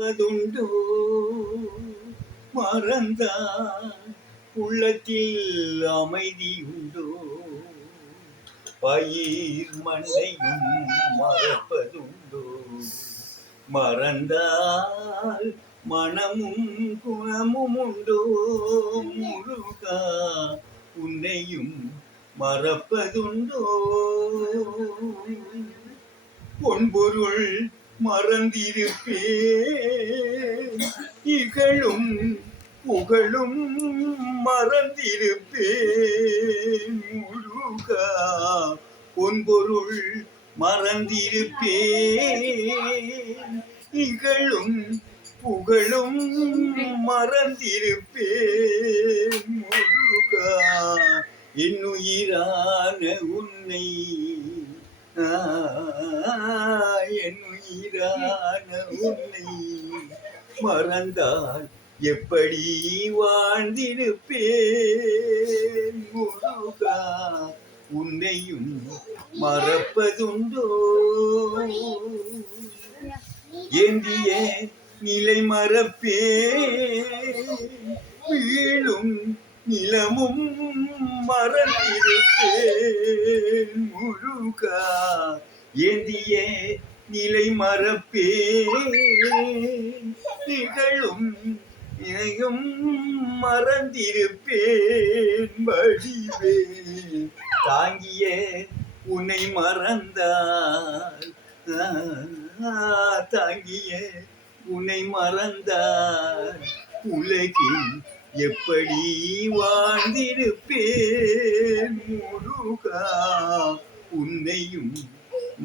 மறப்பதுண்டோ மறந்தான் உள்ளத்தில் அமைதி உண்டோ பயிர் மண்ணையும் மறப்பதுண்டோ மறந்தால் மனமும் குணமும் உண்டோ முருகா உன்னையும் மறப்பதுண்டோ பொன்பொருள் மறந்திருப்பேன் இகழும் புகழும் மறந்திருப்பேன் முருகா பொன்பொருள் மறந்திருப்பேன் இகழும் புகழும் மறந்திருப்பேன் முருகா என்னுயிரான உன்னை என்னுயிரான உன்னை மறந்தால் எப்படி வாழ்ந்திருப்பேன் முருகா உன்னையும் மறப்பதுண்டோ ஏந்திய நிலை மறப்பேன் வீழும் நிலமும் மறந்திருப்பேன் முருகா ஏந்திய நிலை மறப்பேன் நிகழும் இணையும் மறந்திருப்பேன் வடிவே தாங்கிய உன்னை மறந்தால் தாங்கிய உன்னை மறந்தால் உலகில் எப்படி வாழ்ந்திருப்பேன் முருகா உன்னையும்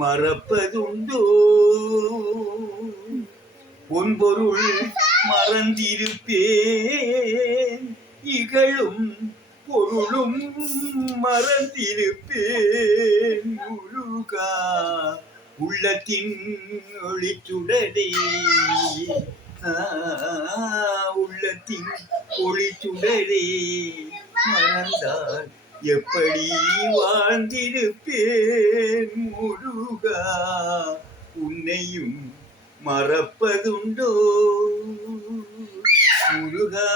மறப்பதுண்டோ பொன்பொருள் மறந்திருப்பேன் இகழும் பொருளும் மறந்திருப்பேன் முருகா உள்ளத்தின் ஒளிச்சுடரே உள்ளத்தின் ஒளிச்சுடரே மறந்தால் எப்படி வாழ்ந்திருப்பேன் முருகா உன்னையும் மறப்பதுண்டோ முருகா